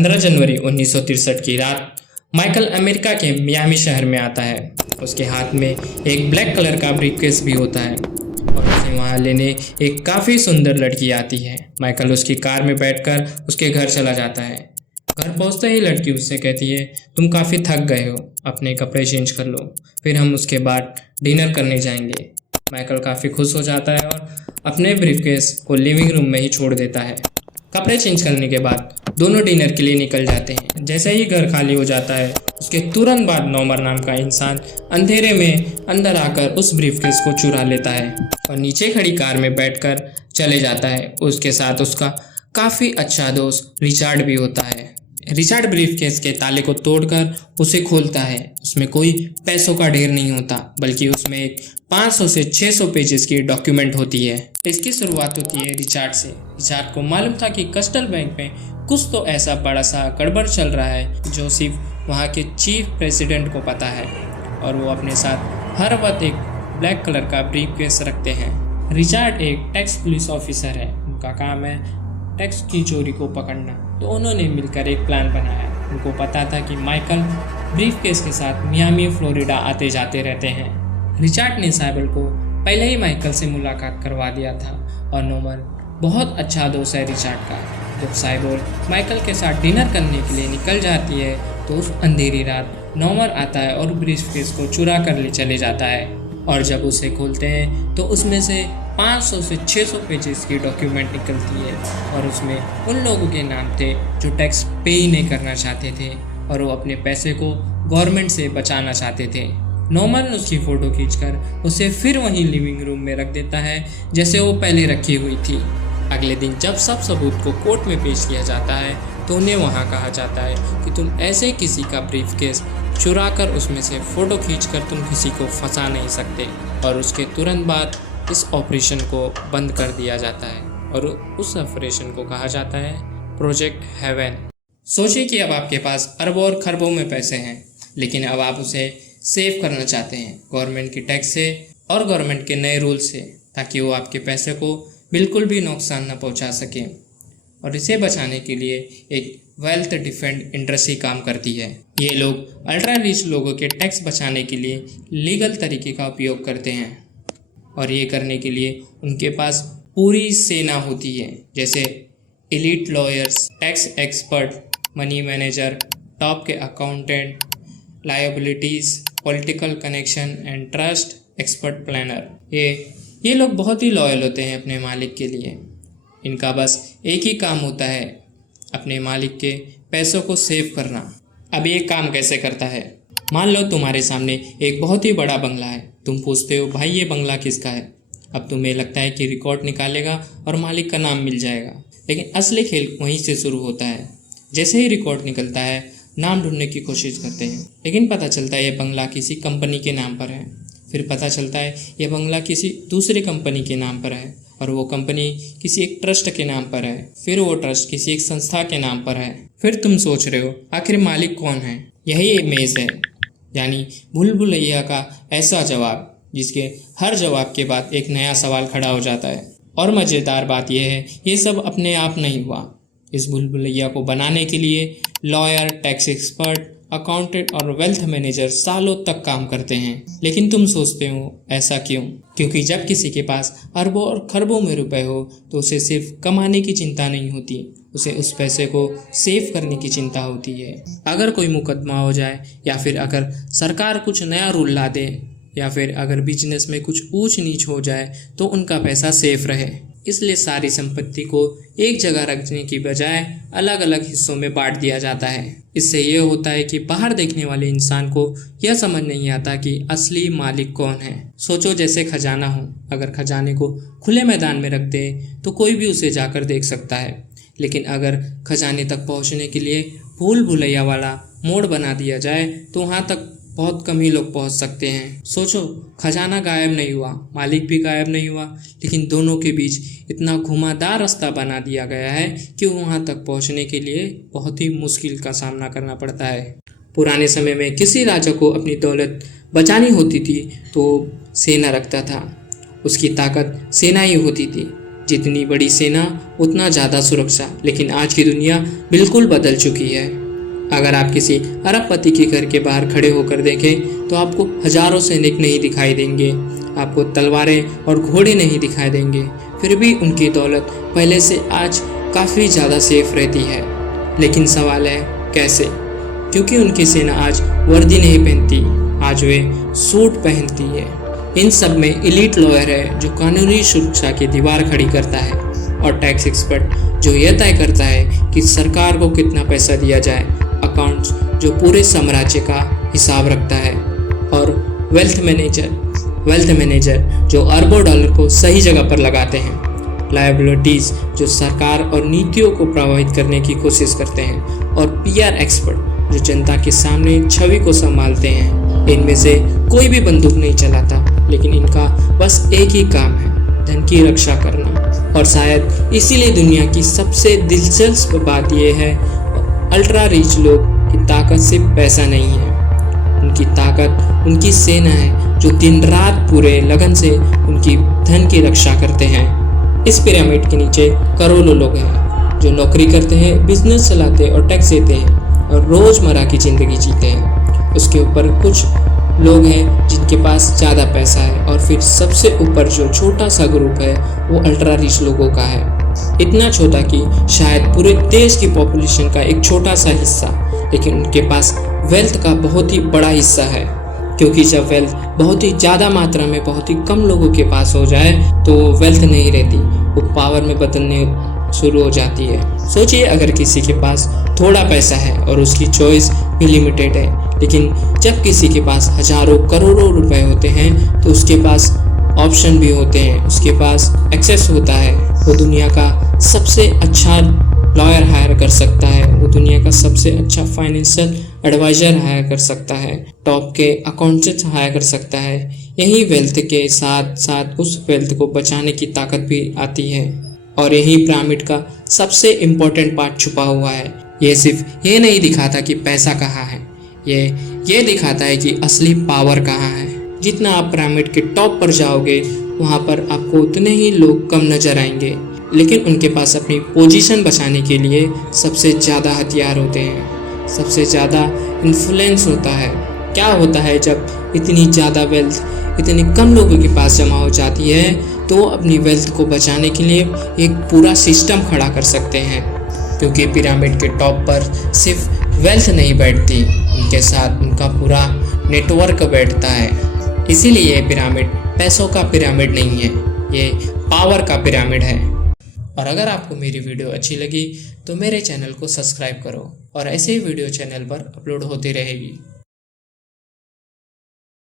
15 जनवरी 1963 की रात Michael America के मियामी शहर में आता है। उसके हाथ में एक ब्लैक कलर का ब्रीफकेस भी होता है और उसे वहाँ लेने एक काफ़ी सुंदर लड़की आती है। माइकल उसकी कार में बैठकर उसके घर चला जाता है। घर पहुँचते ही लड़की उससे कहती है, तुम काफ़ी थक गए हो, अपने कपड़े चेंज कर लो, फिर हम उसके बाद डिनर करने जाएंगे। माइकल काफ़ी खुश हो जाता है और अपने ब्रीफकेस को लिविंग रूम में ही छोड़ देता है। कपड़े चेंज करने के बाद दोनों डिनर के लिए निकल जाते हैं। जैसे ही घर खाली हो जाता है उसके तुरंत बाद नॉमर नाम का इंसान अंधेरे में अंदर आकर उस ब्रीफकेस को चुरा लेता है और नीचे खड़ी कार में बैठकर चले जाता है। उसके साथ उसका काफ़ी अच्छा दोस्त रिचार्ड भी होता है। रिचार्ड ब्रीफकेस के ताले को तोड़कर उसे खोलता है। उसमें कोई पैसों का ढेर नहीं होता, बल्कि उसमें एक 500 से 600 पेजेस की डॉक्यूमेंट होती है। इसकी शुरुआत होती है रिचार्ड से। रिचार्ड को मालूम था कि कस्टल बैंक में कुछ तो ऐसा बड़ा सा गड़बड़ चल रहा है जो सिर्फ वहाँ के चीफ प्रेसिडेंट को पता है, और वो अपने साथ हर वक्त एक ब्लैक कलर का ब्रीफकेस रखते हैं। रिचार्ड एक टैक्स पुलिस ऑफिसर है, उनका काम है टैक्स की चोरी को पकड़ना। तो उन्होंने मिलकर एक प्लान बनाया। उनको पता था कि माइकल ब्रीफकेस के साथ मियामी फ्लोरिडा आते जाते रहते हैं। रिचार्ड ने साइबल को पहले ही माइकल से मुलाकात करवा दिया था और नॉमर बहुत अच्छा दोस्त है रिचार्ड का। जब साइबोल माइकल के साथ डिनर करने के लिए निकल जाती है तो उस अंधेरी रात नॉमर आता है और ब्रीफकेस को चुरा कर ले चले जाता है, और जब उसे खोलते हैं तो उसमें से 500 से 600 पेजेस की डॉक्यूमेंट निकलती है और उसमें उन लोगों के नाम थे जो टैक्स पे ही नहीं करना चाहते थे और वो अपने पैसे को गवर्नमेंट से बचाना चाहते थे। नॉमन उसकी फ़ोटो खींचकर उसे फिर वहीं लिविंग रूम में रख देता है जैसे वो पहले रखी हुई थी। अगले दिन जब सब सबूत को कोर्ट में पेश किया जाता है तो उन्हें वहाँ कहा जाता है कि तुम ऐसे किसी का ब्रीफकेस चुरा कर उसमें से फ़ोटो खींचकर तुम किसी को फंसा नहीं सकते, और उसके तुरंत बाद इस ऑपरेशन को बंद कर दिया जाता है और उस ऑपरेशन को कहा जाता है प्रोजेक्ट हेवन। सोचिए कि अब आपके पास अरबों और खरबों में पैसे हैं, लेकिन अब आप उसे सेव करना चाहते हैं गवर्नमेंट की टैक्स से और गवर्नमेंट के नए रूल से, ताकि वो आपके पैसे को बिल्कुल भी नुकसान न पहुंचा सकें। और इसे बचाने के लिए एक वेल्थ डिफेंड इंडस्ट्री काम करती है। ये लोग अल्ट्रा रिच लोगों के टैक्स बचाने के लिए लीगल तरीके का उपयोग करते हैं, और ये करने के लिए उनके पास पूरी सेना होती है, जैसे elite lawyers, tax expert, money manager, top के accountant, liabilities, political connection and trust expert planner. ये लोग बहुत ही लॉयल होते हैं अपने मालिक के लिए। इनका बस एक ही काम होता है, अपने मालिक के पैसों को सेव करना। अब ये काम कैसे करता है? मान लो तुम्हारे सामने एक बहुत ही बड़ा बंगला है। तुम पूछते हो, भाई ये बंगला किसका है? अब तुम्हें लगता है कि रिकॉर्ड निकालेगा और मालिक का नाम मिल जाएगा, लेकिन असली खेल वहीं से शुरू होता है। जैसे ही रिकॉर्ड निकलता है नाम ढूंढने की कोशिश करते हैं, लेकिन पता चलता है ये बंगला किसी कंपनी के नाम पर है। फिर पता चलता है ये बंगला किसी दूसरी कंपनी के नाम पर है, और वो कंपनी किसी एक ट्रस्ट के नाम पर है। फिर वो ट्रस्ट किसी एक संस्था के नाम पर है। फिर तुम सोच रहे हो आखिर मालिक कौन है? यही इमेज है, यानी भूल भुलैया का ऐसा जवाब जिसके हर जवाब के बाद एक नया सवाल खड़ा हो जाता है। और मज़ेदार बात यह है, ये सब अपने आप नहीं हुआ। इस भूल भुलैया को बनाने के लिए लॉयर, टैक्स एक्सपर्ट, अकाउंटेंट और वेल्थ मैनेजर सालों तक काम करते हैं। लेकिन तुम सोचते हो ऐसा क्यों? क्योंकि जब किसी के पास अरबों और खरबों में रुपए हो तो उसे सिर्फ कमाने की चिंता नहीं होती, उसे उस पैसे को सेव करने की चिंता होती है। अगर कोई मुकदमा हो जाए, या फिर अगर सरकार कुछ नया रूल ला दे, या फिर अगर बिजनेस में कुछ ऊंच नीच हो जाए, तो उनका पैसा सेफ रहे। इसलिए सारी संपत्ति को एक जगह रखने की बजाय अलग अलग हिस्सों में बांट दिया जाता है। इससे यह होता है कि बाहर देखने वाले इंसान को यह समझ नहीं आता कि असली मालिक कौन है। सोचो जैसे खजाना हो, अगर खजाने को खुले मैदान में रख दे तो कोई भी उसे जाकर देख सकता है, लेकिन अगर खजाने तक पहुंचने के लिए भूल भुलैया वाला मोड़ बना दिया जाए तो वहां तक बहुत कम ही लोग पहुंच सकते हैं। सोचो, खजाना गायब नहीं हुआ, मालिक भी गायब नहीं हुआ, लेकिन दोनों के बीच इतना घुमावदार रास्ता बना दिया गया है कि वहां तक पहुंचने के लिए बहुत ही मुश्किल का सामना करना पड़ता है। पुराने समय में किसी राजा को अपनी दौलत बचानी होती थी तो सेना रखता था। उसकी ताकत सेना ही होती थी। जितनी बड़ी सेना उतना ज़्यादा सुरक्षा, लेकिन आज की दुनिया बिल्कुल बदल चुकी है। अगर आप किसी अरबपति के घर के बाहर खड़े होकर देखें तो आपको हजारों सैनिक नहीं दिखाई देंगे, आपको तलवारें और घोड़े नहीं दिखाई देंगे। फिर भी उनकी दौलत पहले से आज काफ़ी ज़्यादा सेफ रहती है। लेकिन सवाल है कैसे? क्योंकि उनकी सेना आज वर्दी नहीं पहनती, आज वे सूट पहनती है। इन सब में एलीट लॉयर है जो कानूनी सुरक्षा की दीवार खड़ी करता है, और टैक्स एक्सपर्ट जो यह तय करता है कि सरकार को कितना पैसा दिया जाए, अकाउंट्स जो पूरे साम्राज्य का हिसाब रखता है, और वेल्थ मैनेजर जो अरबों डॉलर को सही जगह पर लगाते हैं, लायबिलिटीज़ जो सरकार और नीतियों को प्रभावित करने की कोशिश करते हैं, और पीआर एक्सपर्ट जो जनता के सामने छवि को संभालते हैं। इनमें से कोई भी बंदूक नहीं चलाता, लेकिन इनका बस एक ही काम है, धन की रक्षा करना। और शायद इसीलिए दुनिया की सबसे दिलचस्प बात यह है, अल्ट्रा रिच लोग की ताकत सिर्फ पैसा नहीं है, उनकी ताकत उनकी सेना है जो दिन रात पूरे लगन से उनकी धन की रक्षा करते हैं। इस पिरामिड के नीचे करोड़ों लोग हैं जो नौकरी करते हैं, बिजनेस चलाते और टैक्स देते हैं और रोज़मर्रा की ज़िंदगी जीते हैं। उसके ऊपर कुछ लोग हैं जिनके पास ज़्यादा पैसा है, और फिर सबसे ऊपर जो छोटा सा ग्रुप है वो अल्ट्रा रिच लोगों का है। इतना छोटा कि शायद पूरे देश की पॉपुलेशन का एक छोटा सा हिस्सा, लेकिन उनके पास वेल्थ का बहुत ही बड़ा हिस्सा है। क्योंकि जब वेल्थ बहुत ही ज़्यादा मात्रा में बहुत ही कम लोगों के पास हो जाए तो वेल्थ नहीं रहती, वो पावर में बदलने शुरू हो जाती है। सोचिए अगर किसी के पास थोड़ा पैसा है और उसकी चॉइस भी लिमिटेड है, लेकिन जब किसी के पास हजारों करोड़ों रुपए होते हैं तो उसके पास ऑप्शन भी होते हैं, उसके पास एक्सेस होता है। वो दुनिया का सबसे अच्छा लॉयर हायर कर सकता है, वो दुनिया का सबसे अच्छा फाइनेंशियल एडवाइज़र हायर कर सकता है, टॉप के अकाउंटेंट हायर कर सकता है। यही वेल्थ के साथ साथ उस वेल्थ को बचाने की ताकत भी आती है, और यही पिरामिड का सबसे इम्पोर्टेंट पार्ट छुपा हुआ है। ये सिर्फ ये नहीं दिखाता कि पैसा कहाँ है, ये दिखाता है कि असली पावर कहाँ है। जितना आप पिरामिड के टॉप पर जाओगे वहाँ पर आपको उतने ही लोग कम नजर आएंगे, लेकिन उनके पास अपनी पोजीशन बचाने के लिए सबसे ज़्यादा हथियार होते हैं, सबसे ज़्यादा इन्फ्लुएंस होता है। क्या होता है जब इतनी ज़्यादा वेल्थ इतने कम लोगों के पास जमा हो जाती है तो वो अपनी वेल्थ को बचाने के लिए एक पूरा सिस्टम खड़ा कर सकते हैं। क्योंकि पिरामिड के टॉप पर सिर्फ वेल्थ नहीं बैठती, उनके साथ उनका पूरा नेटवर्क बैठता है। इसीलिए ये पिरामिड पैसों का पिरामिड नहीं है, ये पावर का पिरामिड है। और अगर आपको मेरी वीडियो अच्छी लगी तो मेरे चैनल को सब्सक्राइब करो, और ऐसे ही वीडियो चैनल पर अपलोड होती रहेगी।